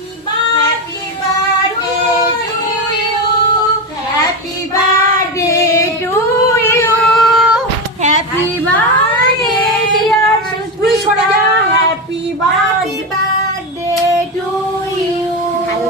Happy birthday to you. Happy birthday to you. Happy birthday dear তুই সরে যা happy birthday to you ভালো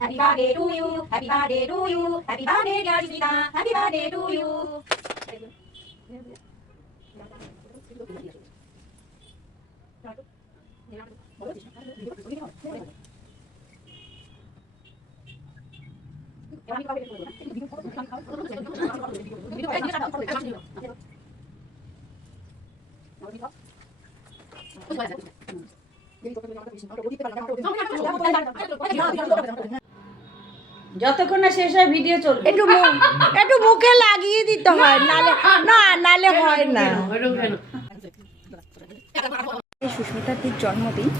Happy birthday to you. Happy birthday to you. Happy birthday dear Smita. Happy birthday to you. যতক্ষণ না শেষ হয় video চলবে। একটু মুখ একটু মুখে লাগিয়ে দিতে হয় নালে না নালে হয় না। সুস্মিতাদির জন্মদিন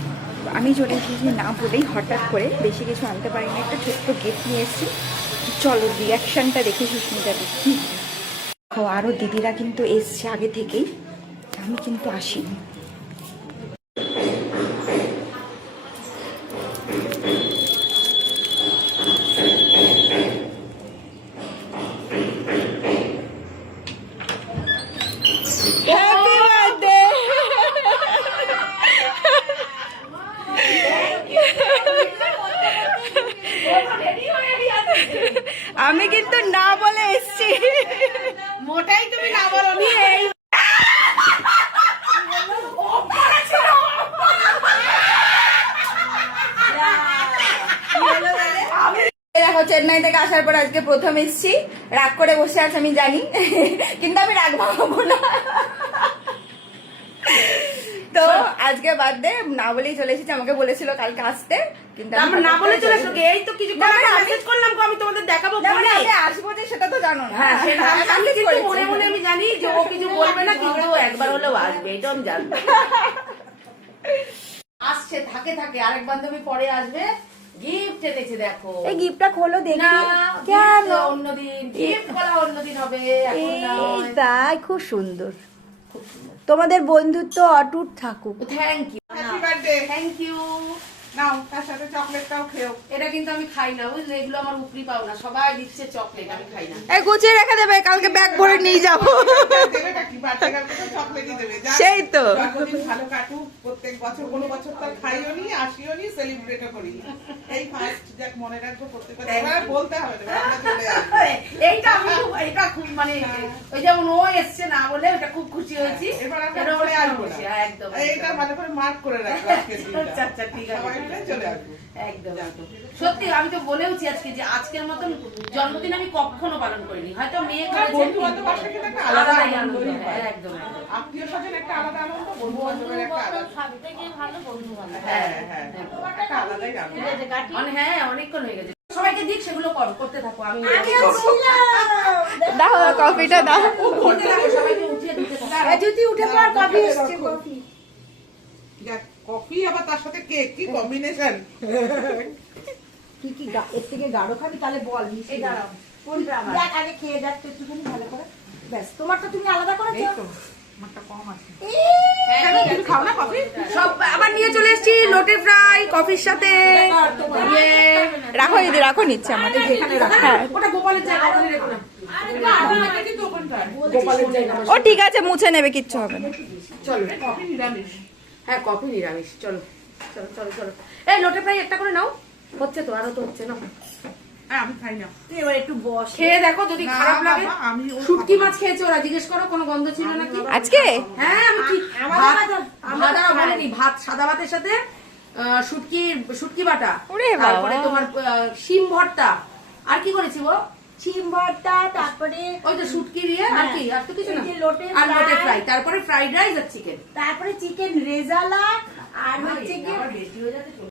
আমি চলে এসেছি না বলেই হঠাৎ করে বেশি কিছু আনতে পারিনি একটা ছোট্ট গিফট নিয়ে এসেছি। চলো রিয়াকশানটা দেখে কী দেখো আরও দিদিরা কিন্তু এসছে আগে থেকেই। আমি কিন্তু আসিনি হ্যাপি বার্থডে আমি কিন্তু না বলে এসছি মোটাই তুমি না বলো নি এই এই দেখো চেন্নাই থেকে আসার পর আজকে প্রথম এসছি। রাগ করে বসে আছে, আমি জানি। কিন্তু আমি রাগ ভাঙবো না। তো আজকে বাদ দে না বলেই চলে এসেছি আমাকে বলেছিল কালকে আসতে কিন্তু আমি আমরা না বলে চলে এসেছি। এই তো কিছু মেসেজ করলাম আমি তোমাদের দেখাবো বলে। আমি আসব যে সেটা তো জানো না। হ্যাঁ সেটা আমি কিন্তু মনে মনে আমি জানি যে ও কিছু বলবে না কিন্তু একবার হলেও আসবে এটা আমি জানি। আসছে থাকে থাকে আরেক বান্ধবী পরে আসবে। গিফট এনেছে দেখো। এই গিফটটা খোলো দেখি। না কেন? অন্যদিন গিফট বলা অন্যদিন হবে এখন তাই খুব সুন্দর। তোমাদের বন্ধুত্ব অটুট থাকুক। Thank you happy birthday thank you নাও তার সাথে চকলেটটাও খেও। এটা কিন্তু আমি খাই না বুঝলে? এগুলো আমার উপরি পাও না। সবাই দিচ্ছে চকলেট আমি খাই না। এই গুছিয়ে রেখে দেবে কালকে ব্যাগ ভরে নিয়ে যাব দেবে কি বার্থডে কালকে চকলেটই দেবে। সেই তো। ভালো কাটুক। প্রত্যেক বছর কোনো বছর তো খাইও নি আসিও নি সেলিব্রেটও করি এই ফার্স্ট যাক মনে রাখব প্রত্যেক বছর বলতে হবে এইটা আমি খুব এটা খুব মানে ওই যেমন ও এসছে না বলে ওটা খুব খুশি হয়েছি। এবার হ্যাঁ, একদম ভালো করে মার্ক করে রাখব আচ্ছা, আচ্ছা, ঠিক আছে। চলে আসব। একদম একদম। সত্যি আমি তো বলেওছি আজকে যে আজকের মতন জন্মদিন আমি কখনো পালন করিনি। হয়তো মেয়ে বন্ধু বান্ধব আসলে কিন্তু একটা আলাদা আনন্দ হ্যাঁ, একদম একদম। আত্মীয় স্বজন একটা আলাদা আনন্দ বন্ধু বান্ধবের একটা আলাদা। হ্যাঁ হ্যাঁ একটা আলাদাই আনন্দ। অনে- হ্যাঁ অনেকক্ষণ হয়ে গেছে। সবাইকে দিক সেগুলো করো করতে থাকো আমি দাও কফিটা দাও। করতে থাকো সবাইকে যদি উঠে পর কফি এসছে কফি। দেখ, কফি আবার তার সাথে কেক কি কম্বিনেশন তুই কি গা- এর থেকে গাঢ় খাবি তাহলে বল এই দাঁড়াও কোনটা আমার? দেখ আগে খেয়ে দেখ তো একটুখানি ভালো করে। ব্যাস তোমারটা তুমি আলাদা এই করেছ তো আমারটা কম আছে। হ্যাঁ, তুমি খাও না কফি? সব আবার নিয়ে চলে এসেছি লোটে ফ্রাই কফির সাথে। ইয়ে রাখো দিদি রাখো নিচ্ছে আমাদের হ্যাঁ ওটা গোপালের জায়গা রেখো গোপালের জায়গা ও ঠিক আছে মুছে নেবে কিচ্ছু হবে না। চলো। কফি নিরামিষ। হ্যাঁ কফি নিরামিষ। চলো চলো চলো চলো। এই লোটে ফ্রাই একটা করে নাও। হচ্ছে তো আরও তো হচ্ছে না। আমি খাই না। এবার একটু বস। খেয়ে দেখো যদি খারাপ লাগে। আমি শুটকি মাছ খেয়েছে ওরা জিজ্ঞেস করো কোনো গন্ধ ছিল নাকি? আজকে? হ্যাঁ আমি কি আমাদের ভাত সাদা ভাতের সাথে শুটকি শুটকি বাটা। তারপরে তোমার আহ, শিম ভর্তা। আর কি করেছি গো শিম ভর্তা তারপরে ওই তো শুটকি দিয়ে আর কি আর তো কিছু না। লোটে আর লোটে ফ্রাই। তারপরে ফ্রাইড রাইস আর চিকেন। তারপরে চিকেন রেজালা আর হচ্ছে হয়ে যাচ্ছে।